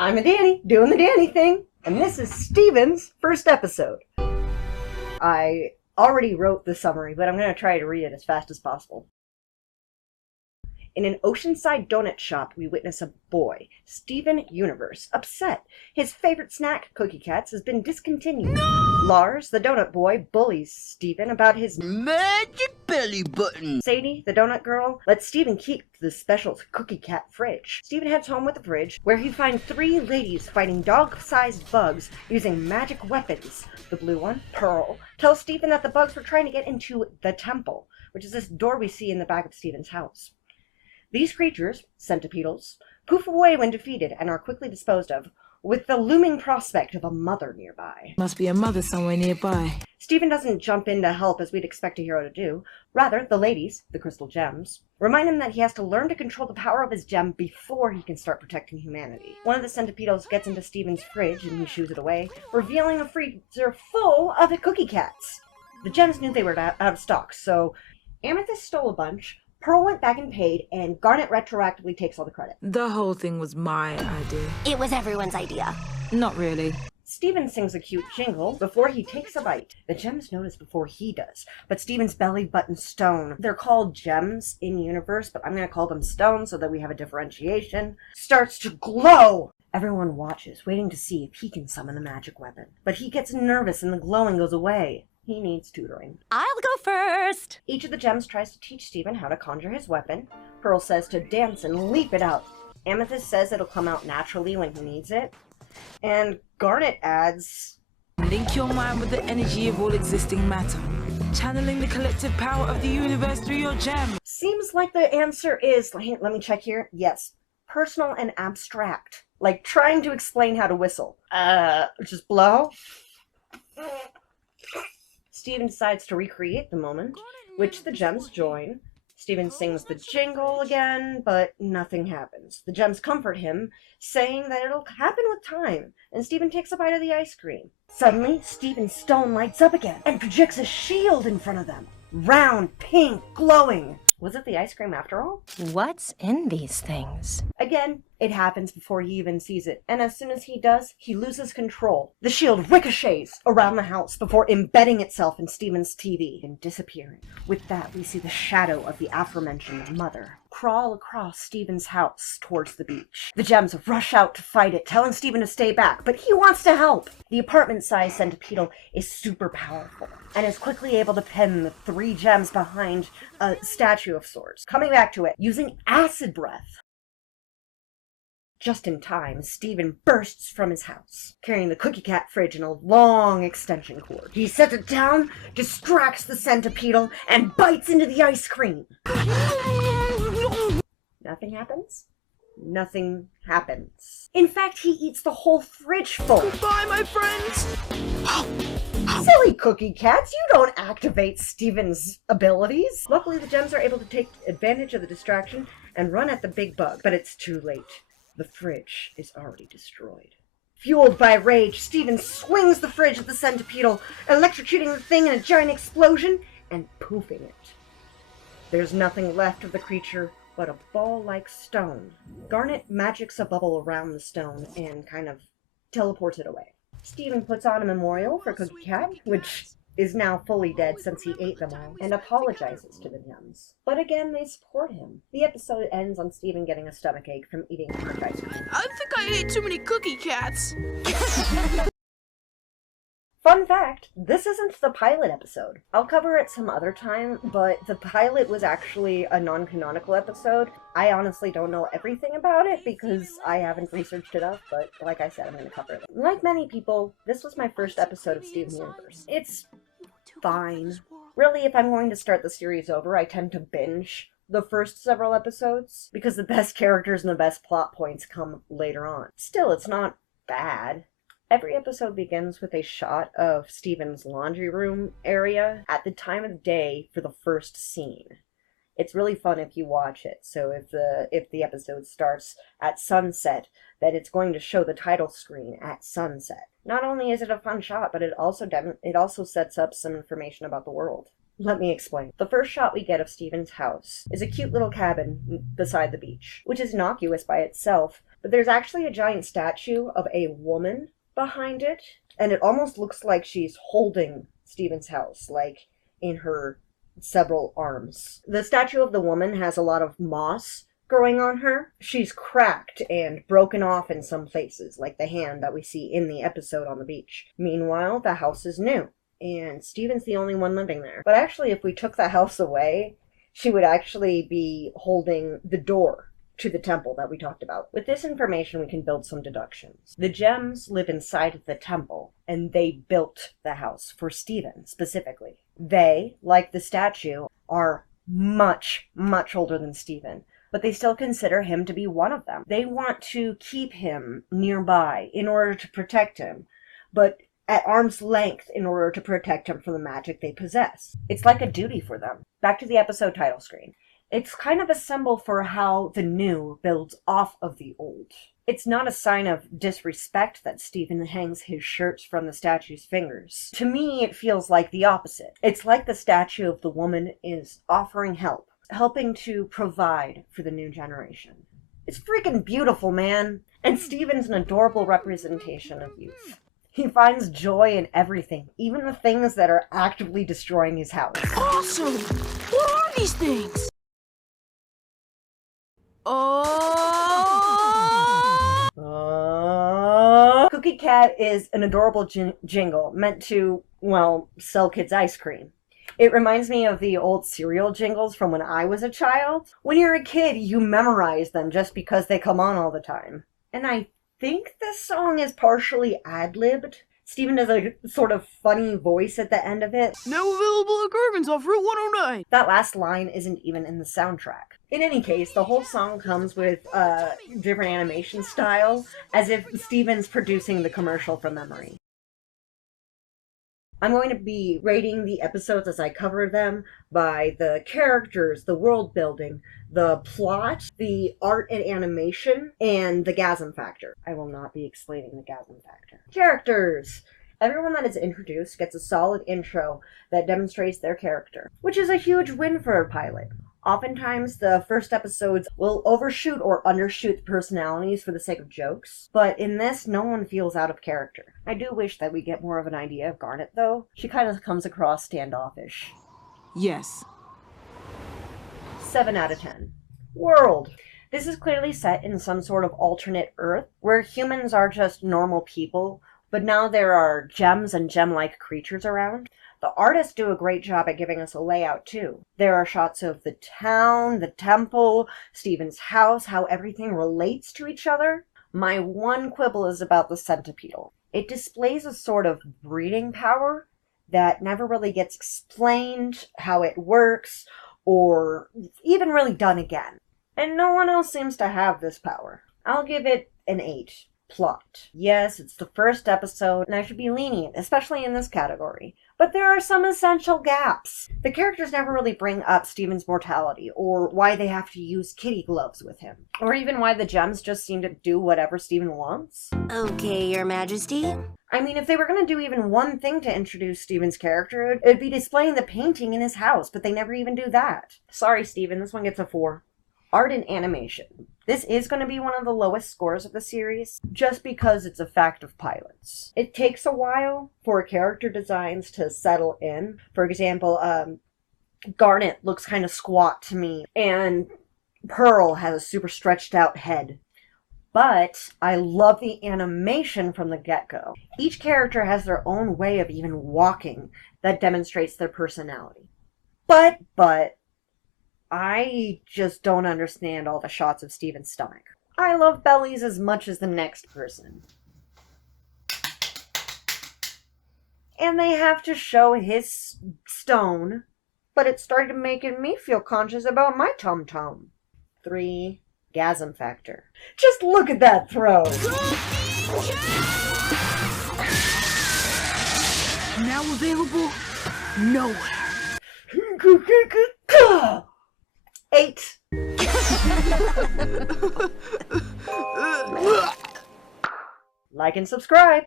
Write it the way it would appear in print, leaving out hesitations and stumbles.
I'm a Danny, doing the Danny thing, and this is Steven's first episode. I already wrote the summary, but I'm going to try to read it as fast as possible. In an oceanside donut shop, we witness a boy, Steven Universe, upset. His favorite snack, Cookie Cats, has been discontinued. No! Lars, the donut boy, bullies Steven about his magic belly button. Sadie, the donut girl, lets Steven keep the special Cookie Cat fridge. Steven heads home with the fridge, where he finds three ladies fighting dog-sized bugs using magic weapons. The blue one, Pearl, tells Steven that the bugs were trying to get into the temple, which is this door we see in the back of Steven's house. These creatures, centipedals, poof away when defeated and are quickly disposed of, with the looming prospect of a mother nearby. Must be a mother somewhere nearby. Steven doesn't jump in to help as we'd expect a hero to do. Rather, the ladies, the crystal gems, remind him that he has to learn to control the power of his gem before he can start protecting humanity. One of the centipedals gets into Steven's fridge and he shoos it away, revealing a freezer full of Cookie Cats. The gems knew they were out of stock, so Amethyst stole a bunch, Pearl went back and paid, and Garnet retroactively takes all the credit. The whole thing was my idea. It was everyone's idea. Not really. Steven sings a cute jingle before he takes a bite. The gems notice before he does, but Steven's belly button stone, they're called gems in universe, but I'm going to call them stones so that we have a differentiation, starts to glow. Everyone watches, waiting to see if he can summon the magic weapon. But he gets nervous and the glowing goes away. He needs tutoring. I'll go first. Each of the gems tries to teach Steven how to conjure his weapon. Pearl says to dance and leap it out. Amethyst says it'll come out naturally when he needs it. And Garnet adds, link your mind with the energy of all existing matter, channeling the collective power of the universe through your gem. Seems like the answer is, let me check here. Yes, personal and abstract. Like trying to explain how to whistle. Just blow. Steven decides to recreate the moment, which the gems join. Steven sings the jingle again, but nothing happens. The gems comfort him, saying that it'll happen with time, and Steven takes a bite of the ice cream. Suddenly, Steven's stone lights up again, and projects a shield in front of them. Round, pink, glowing. Was it the ice cream after all? What's in these things? Again, it happens before he even sees it, and as soon as he does, he loses control. The shield ricochets around the house before embedding itself in Steven's TV and disappearing. With that, we see the shadow of the aforementioned mother crawl across Steven's house towards the beach. The gems rush out to fight it, telling Steven to stay back, but he wants to help. The apartment-sized centipedal is super powerful and is quickly able to pin the three gems behind a statue of sorts, coming back to it using acid breath. Just in time, Steven bursts from his house, carrying the Cookie Cat fridge in a long extension cord. He sets it down, distracts the centipedal, and bites into the ice cream. Nothing happens? Nothing happens. In fact, he eats the whole fridge full. Goodbye, my friends! Silly Cookie Cats, you don't activate Steven's abilities. Luckily, the gems are able to take advantage of the distraction and run at the big bug, but it's too late. The fridge is already destroyed. Fueled by rage, Steven swings the fridge at the centipedal, electrocuting the thing in a giant explosion and poofing it. There's nothing left of the creature but a ball-like stone. Garnet magics a bubble around the stone and kind of teleports it away. Steven puts on a memorial for Cookie Cat, which is now fully dead since he ate them all, and apologizes to the gems. But again, they support him. The episode ends on Steven getting a stomachache from eating too much ice cream. I think I ate too many Cookie Cats. Fun fact, this isn't the pilot episode. I'll cover it some other time, but the pilot was actually a non-canonical episode. I honestly don't know everything about it because I haven't researched it up, but like I said, I'm going to cover it. Like many people, this was my first episode of Steven Universe. It's fine. Really, if I'm going to start the series over, I tend to binge the first several episodes because the best characters and the best plot points come later on. Still, it's not bad. Every episode begins with a shot of Steven's laundry room area at the time of day for the first scene. It's really fun if you watch it. So if the episode starts at sunset, that it's going to show the title screen at sunset. Not only is it a fun shot, but it also sets up some information about the world. Let me explain. The first shot we get of Steven's house is a cute little cabin beside the beach, which is innocuous by itself, but there's actually a giant statue of a woman behind it, and it almost looks like she's holding Steven's house, like in her several arms. The statue of the woman has a lot of moss growing on her. She's cracked and broken off in some places, like the hand that we see in the episode on the beach. Meanwhile, the house is new, and Steven's the only one living there. But actually, if we took the house away, she would actually be holding the door to the temple that we talked about. With this information, we can build some deductions. The gems live inside the temple, and they built the house for Steven specifically. They, like the statue, are much, much older than Steven, but they still consider him to be one of them. They want to keep him nearby in order to protect him, but at arm's length in order to protect him from the magic they possess. It's like a duty for them. Back to the episode title screen. It's kind of a symbol for how the new builds off of the old. It's not a sign of disrespect that Steven hangs his shirts from the statue's fingers. To me, it feels like the opposite. It's like the statue of the woman is offering help, helping to provide for the new generation. It's freaking beautiful, man. And Steven's an adorable representation of youth. He finds joy in everything, even the things that are actively destroying his house. Awesome! What are these things? Cookie Cat is an adorable jingle meant to, well, sell kids ice cream. It reminds me of the old cereal jingles from when I was a child. When you're a kid, you memorize them just because they come on all the time. And I think this song is partially ad-libbed. Steven does a sort of funny voice at the end of it. Now available at Gervin's off Route 109. That last line isn't even in the soundtrack. In any case, the whole song comes with different animation style, as if Steven's producing the commercial from memory. I'm going to be rating the episodes as I cover them by the characters, the world building, the plot, the art and animation, and the gasm factor. I will not be explaining the gasm factor. Characters! Everyone that is introduced gets a solid intro that demonstrates their character, which is a huge win for a pilot. Oftentimes, the first episodes will overshoot or undershoot the personalities for the sake of jokes, but in this, no one feels out of character. I do wish that we get more of an idea of Garnet, though. She kind of comes across standoffish. Yes. 7 out of 10. World. This is clearly set in some sort of alternate Earth, where humans are just normal people, but now there are gems and gem-like creatures around. The artists do a great job at giving us a layout, too. There are shots of the town, the temple, Steven's house, how everything relates to each other. My one quibble is about the centipedal. It displays a sort of breeding power that never really gets explained, how it works, or even really done again. And no one else seems to have this power. I'll give it an 8. Plot. Yes, it's the first episode, and I should be lenient, especially in this category. But there are some essential gaps. The characters never really bring up Steven's mortality, or why they have to use kitty gloves with him, or even why the gems just seem to do whatever Steven wants. Okay, Your Majesty. I mean, if they were going to do even one thing to introduce Steven's character, it'd be displaying the painting in his house, but they never even do that. Sorry, Steven, this one gets a 4. Art and animation. This is going to be one of the lowest scores of the series, just because it's a fact of pilots. It takes a while for character designs to settle in. For example, Garnet looks kind of squat to me, and Pearl has a super stretched out head. But I love the animation from the get-go. Each character has their own way of even walking that demonstrates their personality. But, I just don't understand all the shots of Steven's stomach. I love Bellies as much as the next person. And they have to show his stone, but it started making me feel conscious about my tum-tum. 3. Gasm factor. Just look at that throw! Now available nowhere. 8. Like and subscribe.